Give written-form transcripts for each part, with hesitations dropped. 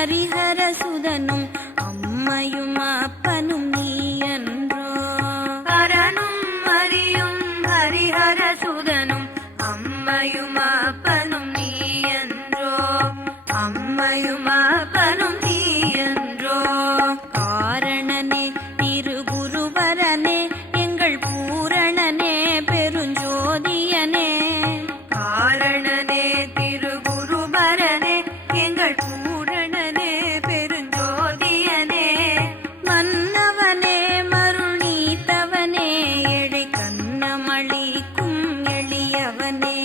ஹரிஹரசுதனும் அம்மையும் அப்பனும் நீயன்றோ. ஹரனும் ஹரியும் ஹரிஹரசுதனும் அம்மையும் அப்பனும் நீயன்றோ. அம்மையும் அப்பனும் நீயன்றோ. காரணனே திருகுருவரனே எங்கள் பூரணனே பெருஞ்சோதியனே. காரணனே திருகுருவரனே எங்கள் பூரணனே பெருஞ்சோதியனே. மன்னவனே மருள் நீத்தவனே எழை கண்ணமளிக்கும் எளியவனே.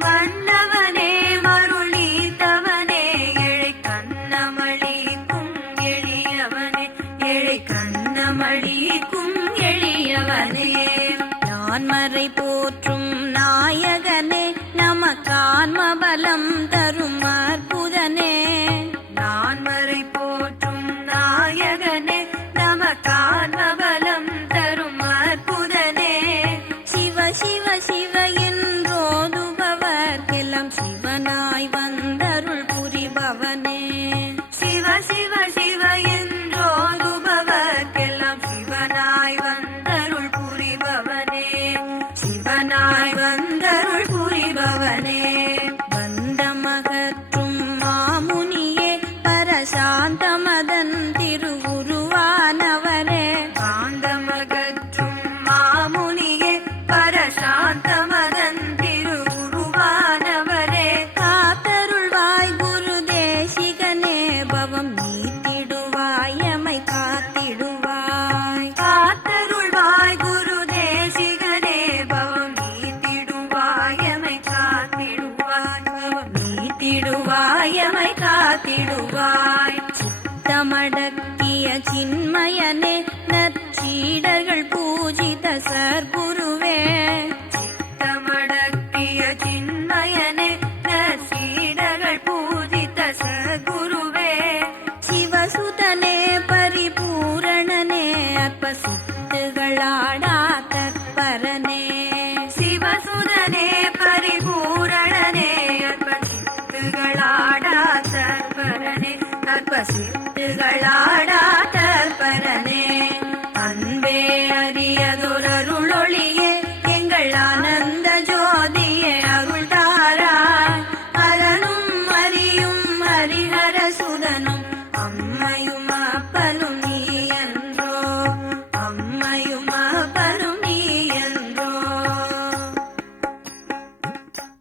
மன்னவனே மருள் நீத்தவனே எழை கண்ணமளிக்கும் எளியவனே. எழை கண்ணமளிக்கும் எளியவனே. நான்மறை போற்றும் நாயகனே நமக்கான்மபலம் தரும் அற்புதனே. நான்மறை போற்றும் நாயகனே நமக்கான்மபலம் தரும் அற்புதனே. சிவ சிவ சிவ என்றோதுபவர்க்கெல்லாம் சிவனாய் வந்தருள் புரிபவனே. சிவ சிவ சிவ என்றோதுபவர்க்கெல்லாம் சிவனாய் வந்தருள் புரிபவனே. சிவனாய் வந்தருள் புரிபவனே. பந்தமகற்றும் மாமுனியே பரசாந்தமதன் திருவுருவானவரே. காந்தமகற்றும் மாமுனியே பரசாந்தமதன் திருவுருவானவரே. காத்தருள்வாய் குரு தேசிகனே பவம் நீத்திடுவாய் எமை காத்திடுவாய். காத்தருள்வாய் குரு தேசிகனே பவம் நீத்திடுவாய் எமை காத்திடுவாய். பவம் நீத்திடுவாய் எமை காத்திடுவாய். சித்தமடக்கிய சின்மயனே நற்சீடர்கள் பூஜித சர்க்குருவே. சித்தமடக்கிய சின்மயனே நற்சீடர்கள் பூஜித சர்க்குருவே. சிவசுதனே பரிபூரணனே அற்பசித்துகளாடா தற்பரனே. சிவசுதனே பரிபூரணனே அற்பசித்துகளாடா தற்பரனே. அற்பசித்துகளாடா